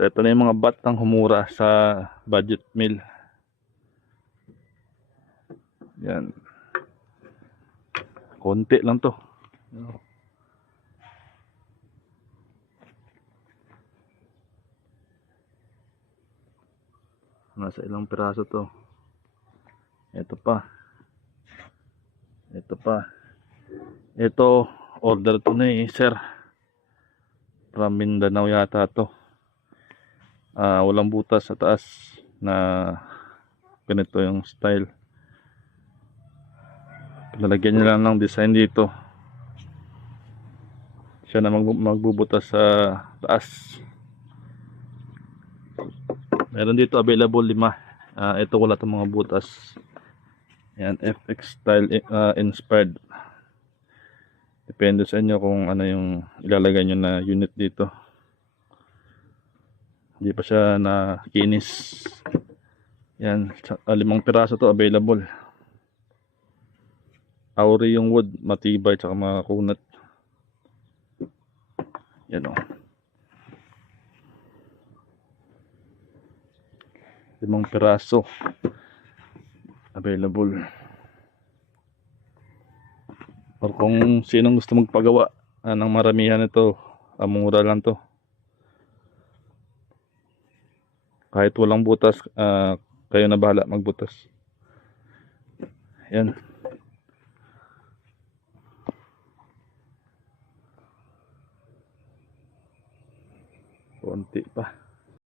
So ito na yung mga batang humura sa budget meal. Yan. Konti lang to. Nasa ilang piraso to. Ito pa. Ito pa. Ito, order to na sir. From Mindanao yata to. Walang butas sa taas na ganito yung style. Lalagyan niya lang ng design dito. Siya na magbubutas sa taas. Meron dito available 5. Ito wala itong mga butas. Yan, FX style inspired. Depende sa inyo kung ano yung ilalagay nyo na unit dito. Hindi pa siya nakinis. Yan, 5 piraso to available. Auri yung wood, matibay tsaka makunat. Yan o. 5 piraso available. Or kung sinong gusto magpagawa ng maramihan ito, mura lang to. Kahit walang butas, kayo na bahala magbutas. Yan. Konti pa.